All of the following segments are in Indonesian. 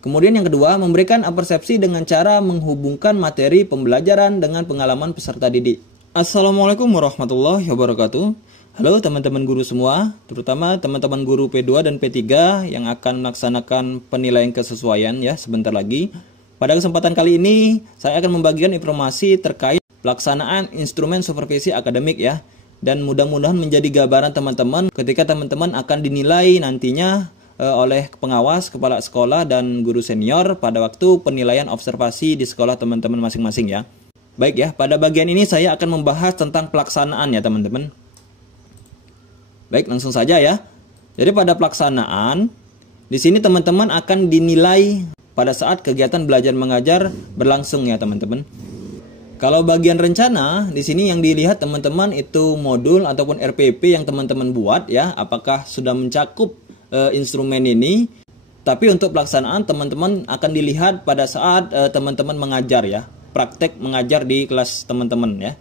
Kemudian yang kedua, memberikan persepsi dengan cara menghubungkan materi pembelajaran dengan pengalaman peserta didik. Assalamualaikum warahmatullahi wabarakatuh. Halo teman-teman guru semua, terutama teman-teman guru P2 dan P3 yang akan melaksanakan penilaian kesesuaian ya sebentar lagi. Pada kesempatan kali ini, saya akan membagikan informasi terkait pelaksanaan instrumen supervisi akademik ya. Dan mudah-mudahan menjadi gambaran teman-teman ketika teman-teman akan dinilai nantinya oleh pengawas, kepala sekolah, dan guru senior pada waktu penilaian observasi di sekolah teman-teman masing-masing ya. Baik ya, pada bagian ini saya akan membahas tentang pelaksanaan ya teman-teman. Baik, langsung saja ya. Jadi pada pelaksanaan, di sini teman-teman akan dinilai pada saat kegiatan belajar mengajar berlangsung ya teman-teman. Kalau bagian rencana, di sini yang dilihat teman-teman itu modul ataupun RPP yang teman-teman buat ya, apakah sudah mencakup instrumen ini. Tapi untuk pelaksanaan teman-teman akan dilihat pada saat teman-teman mengajar ya, praktek mengajar di kelas teman-teman ya.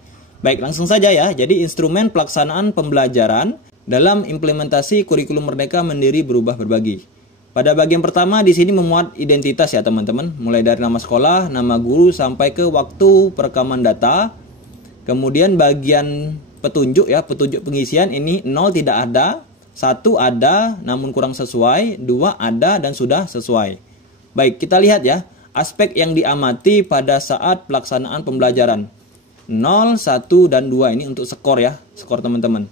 Baik, langsung saja ya. Jadi instrumen pelaksanaan pembelajaran dalam implementasi kurikulum Merdeka Mandiri Berubah Berbagi. Pada bagian pertama di sini memuat identitas ya teman-teman, mulai dari nama sekolah, nama guru sampai ke waktu perekaman data. Kemudian bagian petunjuk ya, petunjuk pengisian ini 0 tidak ada, 1 ada namun kurang sesuai, 2 ada dan sudah sesuai. Baik, kita lihat ya aspek yang diamati pada saat pelaksanaan pembelajaran. 0, 1 dan 2 ini untuk skor ya, skor teman-teman.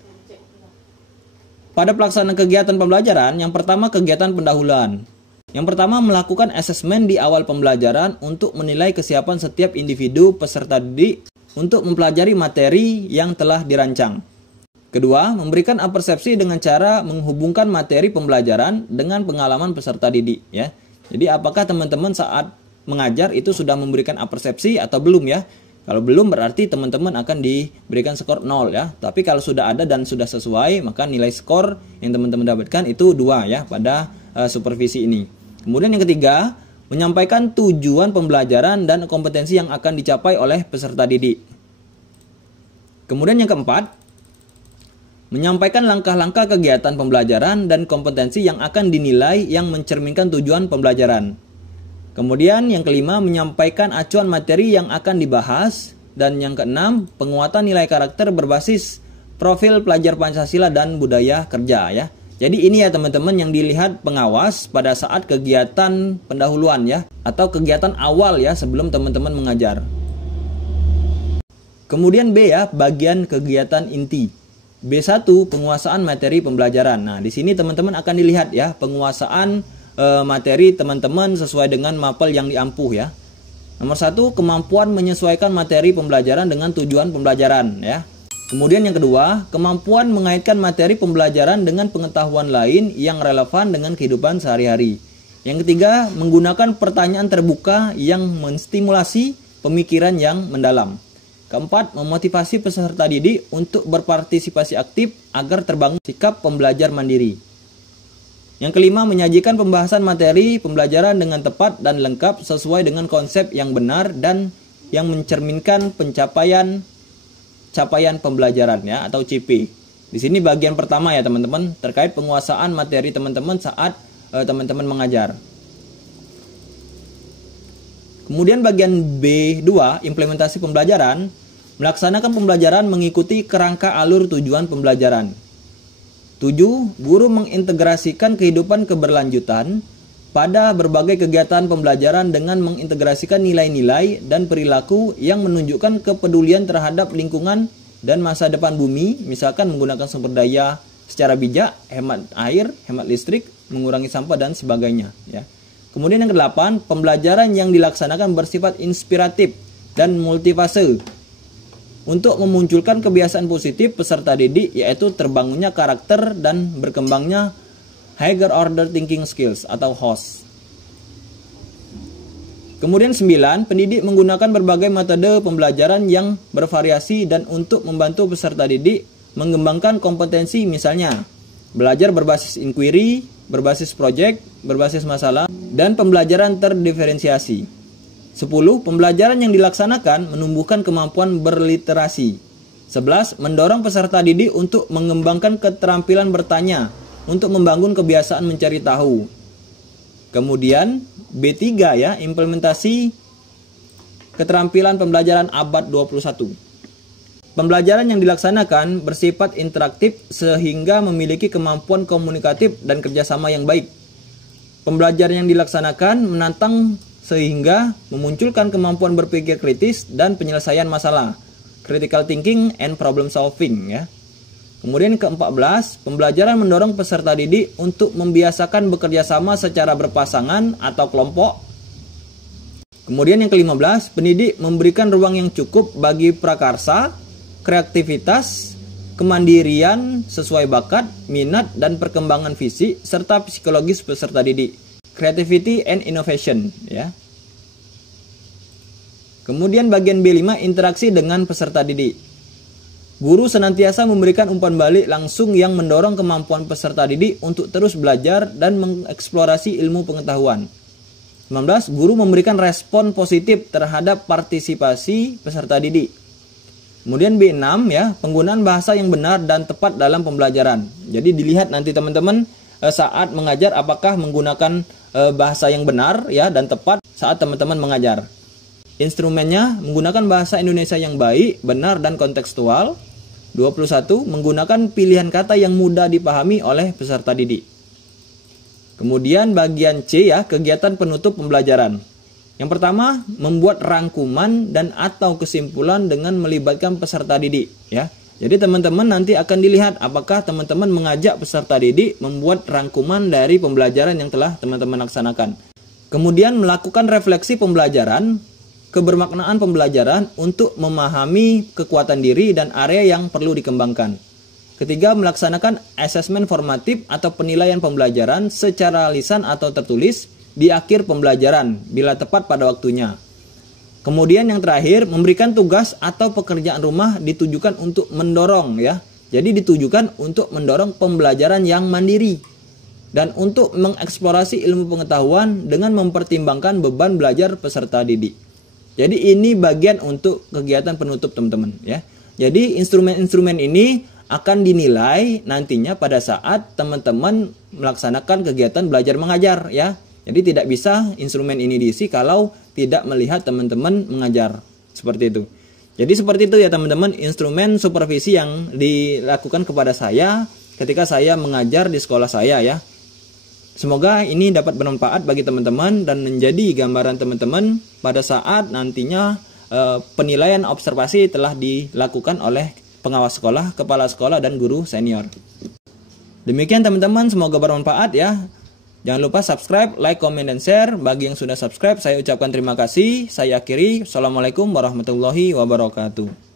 Pada pelaksanaan kegiatan pembelajaran, yang pertama kegiatan pendahuluan. Yang pertama melakukan asesmen di awal pembelajaran untuk menilai kesiapan setiap individu peserta didik untuk mempelajari materi yang telah dirancang. Kedua, memberikan persepsi dengan cara menghubungkan materi pembelajaran dengan pengalaman peserta didik ya. Jadi apakah teman-teman saat mengajar itu sudah memberikan persepsi atau belum ya? Kalau belum berarti teman-teman akan diberikan skor 0 ya. Tapi kalau sudah ada dan sudah sesuai, maka nilai skor yang teman-teman dapatkan itu 2 ya pada supervisi ini. Kemudian yang ketiga, menyampaikan tujuan pembelajaran dan kompetensi yang akan dicapai oleh peserta didik. Kemudian yang keempat, menyampaikan langkah-langkah kegiatan pembelajaran dan kompetensi yang akan dinilai yang mencerminkan tujuan pembelajaran. Kemudian yang kelima, menyampaikan acuan materi yang akan dibahas. Dan yang keenam, penguatan nilai karakter berbasis profil pelajar Pancasila dan budaya kerja ya. Jadi ini ya teman-teman yang dilihat pengawas pada saat kegiatan pendahuluan ya, atau kegiatan awal ya sebelum teman-teman mengajar. Kemudian B ya, bagian kegiatan inti. B1, penguasaan materi pembelajaran. Nah, di sini teman-teman akan dilihat ya penguasaan materi teman-teman sesuai dengan mapel yang diampuh ya. Nomor 1, kemampuan menyesuaikan materi pembelajaran dengan tujuan pembelajaran ya. Kemudian yang kedua, kemampuan mengaitkan materi pembelajaran dengan pengetahuan lain yang relevan dengan kehidupan sehari-hari. Yang ketiga, menggunakan pertanyaan terbuka yang menstimulasi pemikiran yang mendalam. Keempat, memotivasi peserta didik untuk berpartisipasi aktif agar terbangun sikap pembelajar mandiri. Yang kelima, menyajikan pembahasan materi pembelajaran dengan tepat dan lengkap sesuai dengan konsep yang benar dan yang mencerminkan capaian pembelajaran ya atau CP. Di sini bagian pertama ya teman-teman terkait penguasaan materi teman-teman saat teman-teman mengajar. Kemudian bagian B2, implementasi pembelajaran, melaksanakan pembelajaran mengikuti kerangka alur tujuan pembelajaran. 7. Guru mengintegrasikan kehidupan keberlanjutan pada berbagai kegiatan pembelajaran dengan mengintegrasikan nilai-nilai dan perilaku yang menunjukkan kepedulian terhadap lingkungan dan masa depan bumi, misalkan menggunakan sumber daya secara bijak, hemat air, hemat listrik, mengurangi sampah dan sebagainya ya. Kemudian yang ke-8, pembelajaran yang dilaksanakan bersifat inspiratif dan multifase untuk memunculkan kebiasaan positif peserta didik, yaitu terbangunnya karakter dan berkembangnya higher order thinking skills atau HOS. Kemudian 9, pendidik menggunakan berbagai metode pembelajaran yang bervariasi dan untuk membantu peserta didik mengembangkan kompetensi, misalnya belajar berbasis inquiry, berbasis project, berbasis masalah, dan pembelajaran terdiferensiasi. 10. Pembelajaran yang dilaksanakan menumbuhkan kemampuan berliterasi. 11. Mendorong peserta didik untuk mengembangkan keterampilan bertanya untuk membangun kebiasaan mencari tahu. Kemudian B3 ya, implementasi keterampilan pembelajaran abad 21. Pembelajaran yang dilaksanakan bersifat interaktif sehingga memiliki kemampuan komunikatif dan kerjasama yang baik. Pembelajaran yang dilaksanakan menantang sehingga memunculkan kemampuan berpikir kritis dan penyelesaian masalah, critical thinking and problem solving ya. Kemudian ke-14, pembelajaran mendorong peserta didik untuk membiasakan bekerja sama secara berpasangan atau kelompok. Kemudian yang ke-15, pendidik memberikan ruang yang cukup bagi prakarsa, kreativitas, kemandirian sesuai bakat, minat, dan perkembangan fisik, serta psikologis peserta didik. Creativity and innovation ya. Kemudian bagian B5, interaksi dengan peserta didik. Guru senantiasa memberikan umpan balik langsung yang mendorong kemampuan peserta didik untuk terus belajar dan mengeksplorasi ilmu pengetahuan. 19. Guru memberikan respon positif terhadap partisipasi peserta didik. Kemudian B6 ya, penggunaan bahasa yang benar dan tepat dalam pembelajaran. Jadi dilihat nanti teman-teman saat mengajar apakah menggunakan bahasa yang benar ya dan tepat saat teman-teman mengajar. Instrumennya menggunakan bahasa Indonesia yang baik, benar dan kontekstual. 21. Menggunakan pilihan kata yang mudah dipahami oleh peserta didik. Kemudian bagian C ya, kegiatan penutup pembelajaran. Yang pertama, membuat rangkuman dan atau kesimpulan dengan melibatkan peserta didik ya. Jadi teman-teman nanti akan dilihat apakah teman-teman mengajak peserta didik membuat rangkuman dari pembelajaran yang telah teman-teman laksanakan. Kemudian melakukan refleksi pembelajaran, kebermaknaan pembelajaran untuk memahami kekuatan diri dan area yang perlu dikembangkan. Ketiga, melaksanakan asesmen formatif atau penilaian pembelajaran secara lisan atau tertulis di akhir pembelajaran bila tepat pada waktunya. Kemudian yang terakhir, memberikan tugas atau pekerjaan rumah ditujukan untuk mendorong ya. Jadi ditujukan untuk mendorong pembelajaran yang mandiri dan untuk mengeksplorasi ilmu pengetahuan dengan mempertimbangkan beban belajar peserta didik. Jadi ini bagian untuk kegiatan penutup teman-teman ya. Jadi instrumen-instrumen ini akan dinilai nantinya pada saat teman-teman melaksanakan kegiatan belajar mengajar ya. Jadi tidak bisa instrumen ini diisi kalau tidak melihat teman-teman mengajar. Seperti itu. Jadi seperti itu ya teman-teman, instrumen supervisi yang dilakukan kepada saya ketika saya mengajar di sekolah saya ya. Semoga ini dapat bermanfaat bagi teman-teman dan menjadi gambaran teman-teman pada saat nantinya penilaian observasi telah dilakukan oleh pengawas sekolah, kepala sekolah, dan guru senior. Demikian teman-teman, semoga bermanfaat ya. Jangan lupa subscribe, like, comment, dan share. Bagi yang sudah subscribe, saya ucapkan terima kasih. Saya akhiri. Assalamualaikum warahmatullahi wabarakatuh.